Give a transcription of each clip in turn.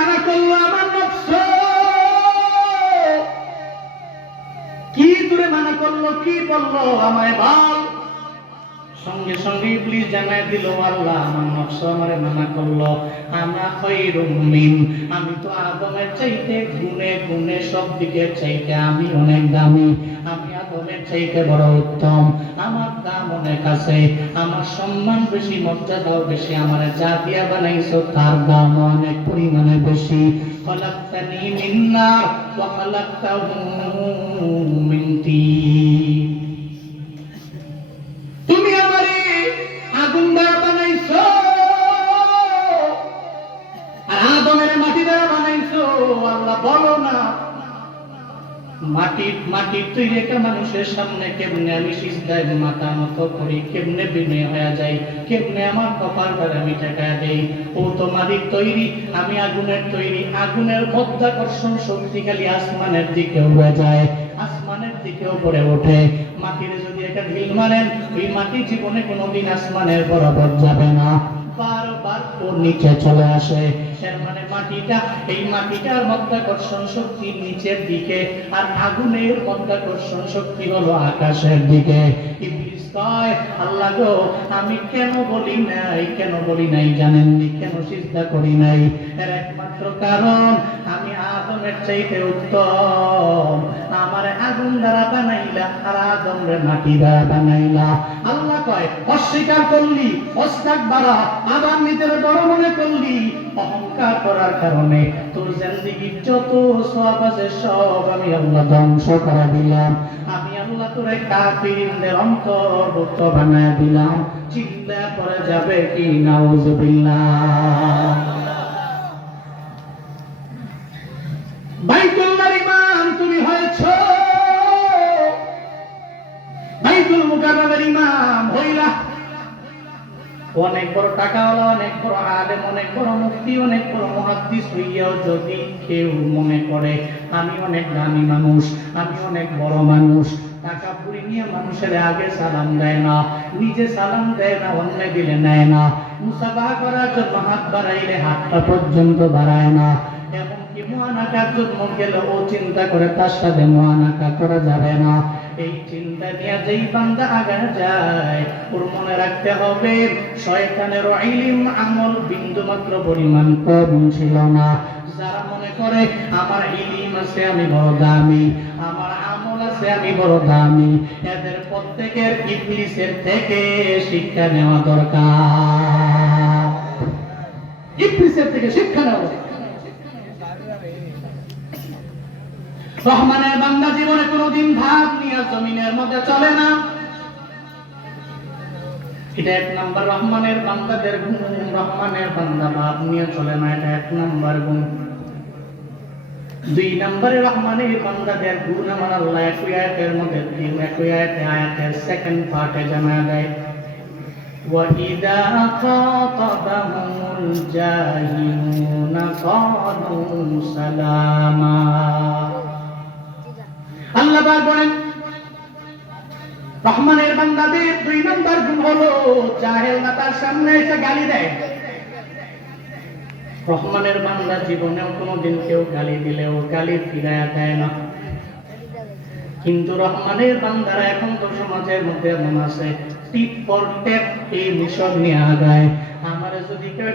মানা করল আমার নফস কি দূরে মানা করল কি বলল আমায় বল। সঙ্গে সঙ্গে ইবলিস জানাই দিল, আল্লাহ আমার নফস আমারে মানা করল। আমরা খৈরুম মিন। আমি তো আদমের চাইতে গুণে গুণে সব দিকে চাইতে আমি অনেক দামি। আমি আদমের চাইতে বড় উত্তম। আমার দাম অনেক আছে। আমার সম্মান বেশি, মর্যাদাও বেশি। আমার যা দিয়া বানাইছো, তার দাম অনেক পরিমাণে বেশি। খলাক্তানি মিন নার, ওয়া খলাক্তাহু মিন তিন মাটি মাটি তৈরি একটা মানুষের সামনে কেমনে আমি সিজদায় মাথা মতো করি, কেমনে বিনয় হয়ে যাই, কেমনে আমার কপাল দ্বারা আমি ঠেকায় দেই। ও তো মাটির তৈরি, আমি আগুনের তৈরি, আগুনের মধ্যাকর্ষণ শক্তি খালি আসমানের দিকে উড়ে যায়, আসমানের দিকেও পড়ে ওঠে। মাটির যদি একটা ঢিল মারেন, ওই মাটি জীবনে কোনোদিন আসমানের বরাবর যাবে না। বারবার ওর নিচে চলে আসে। এর মানে মাটিটা, এই মাটিটার মধ্যাকর্ষণ শক্তি নিচের দিকে আর আগুনের মধ্যাকর্ষণ শক্তি হলো আকাশের দিকে। কয় আল্লাহ গো, আমি কেন বলি নাই? কেন বলি নাই? কেন চিন্তা করি নাই? এর একমাত্র কারণ, আমি আদমের চাইতে উত্তম। আমার আগুন দ্বারা বানাইলা, আর মাটি দ্বারা বানাইলা। আল্লাহ কয়, অস্বীকার করলি অস্তাক বাড়া আবার নিজের বড় মনে করলি। অহংকার করার কারণে তোর জিন্দিগির যত সব আছে, সব আমি আল্লাহ ধ্বংস করে দিলাম। আমি আল্লাহ তোরে কাফিরদের অন্তর্ভুক্ত বানায় দিলাম। চিন্তা করা যাবে কি? নাউজুবিল্লাহ। বাইতুল্লাহর ইমাম তুমি হয়েছ। বাইতুল মুকাররমের ইমাম হইলা। অনেক বড় টাকাওয়ালা, অনেক বড় আলেম, অনেক বড় মুক্তি অনেক বড় মুহাদ্দিস হইয়াও যদি কেউ মনে করে, আমি অনেক দামি মানুষ, আমি অনেক বড় মানুষ, টাকা পুরি নিয়ে মানুষের আগে সালাম দেয় না, নিজে সালাম দেয় না, অন্য দিলে নেয় না, মুসাফা করার জন্য হাত বাড়াইলে হাতটা পর্যন্ত বাড়ায় না। এমনকি মহানাকার জন্য গেলে ও চিন্তা করে, তার সাথে মহানাকা করা যাবে না। এই চিন্তা নিয়ে যেই বান্দা আগা যায়, ওর মনে রাখতে হবে, শয়তানের ইলিম আমল বিন্দু মাত্র পরিমাণ কম ছিল না। যারা মনে করে, আমার ইলিম আছে, আমি বড় দামি, আমার আমল আছে, আমি বড় দামি, এদের প্রত্যেকের ইবলিসের থেকে শিক্ষা নেওয়া দরকার। ইবলিসের থেকে শিক্ষা নেওয়া দরকার রহমানের বান্দা জীবনে কোনোদিন ভাগ নিয়ে জমিনের মধ্যে চলে না এটা এক নাম্বার রহমানের বান্দাদের গুণ রহমানের বান্দা ভাব নিয়ে চলে না এটা এক নাম্বার গুণ দুই নম্বরে রহমানের বান্দাদের গুণ আমার আল্লাহ একই আয়াতের মধ্যে দিন একই আয়াতে আয়াতের সেকেন্ড পার্টে জানা দেয় وإذا خاطبهم الجاهلون قالوا سلاما আল্লাহ পাক বলেন। রহমানের বান্দাদের দুই নম্বর গুণ হলো, জাহেল না তার সামনে এসে গালি দেয়। রহমানের বান্দা জীবনেও কোনোদিন কেউ গালি দিলেও গালি ফিরায়া দেয় না। কিন্তু রহমানের বান্দারা এখন তো সমাজের মধ্যে এমন আছে, টিপ ফর টেপ এই মিশন নিয়ে আগায়।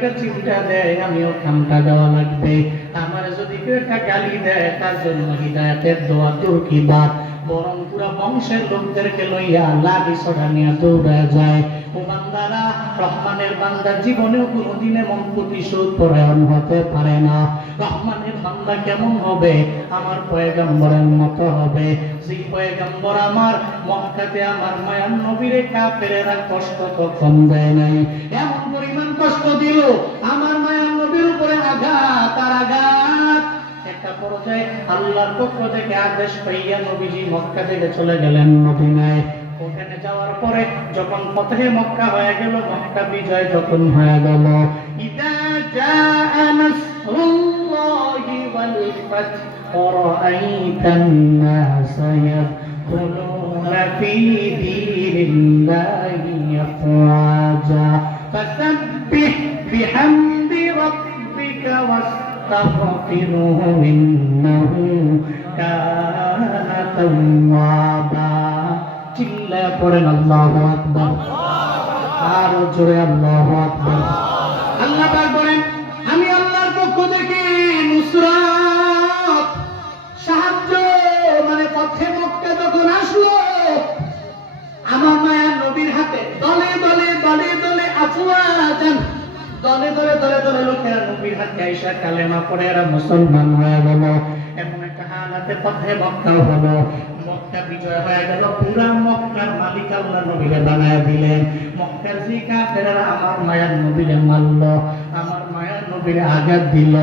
একটা চিন্তা দেয়, আমিও খামটা দেওয়া লাগবে। আমার যদি কেউ একটা গালি দেয়, তার জন্য হৃদায়তের দোয়া তোর কি বাদ বরং পুরা বংশের লোকদেরকে লইয়া লাঠি ছড়া নিয়ে দৌড়া যায়। ও বান্দারা, রহমানের বান্দা, জীবনেও কোনোদিন এমন প্রতিশোধ পরায়ণ হতে পারে না। রহমানের বান্দা কেমন হবে? আমার পয়গম্বরের মতো হবে। যে পয়গম্বর আমার, মক্কাতে আমার মায়ার নবীরে কাফেরেরা কষ্ট কম দেয় নাই? এমন কষ্ট দিল। আমার মায়ের নবীর উপরে আঘাত আর আঘাত। একটা পর্যায়ে আল্লাহর পক্ষ থেকে আদেশ পাইয়া নবীজি মক্কা থেকে চলে গেলেন মদিনায়। ওখানে যাওয়ার পরে যখন পথে মক্কা হয়ে গেল, মক্কা বিজয় যখন হয়ে গেল। ইদা জা নাসরুল্লাহি ওয়াল ফাত রাআইতান নাস ইয়াদখুলুনা ফি দীনিল্লাহি আফওয়া أفواجا فسبح بحمد ربك واستغفر فاستغفره إنه كان توابا চিল্লা পড়েন আল্লাহু আকবার আরো জোরে আল্লাহু আকবার আল্লাহ পাক বলেন দলে দলে দলে দলে লোকেরা নবীর হাতে আইসা কালেমা পড়ে, এরা মুসলমান হয়ে গেল। এবং একটা হালাতে পথে মক্কাও হলো। আমার মায়ার নবীরে আঘাত দিল।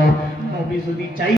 নবী যদি চাই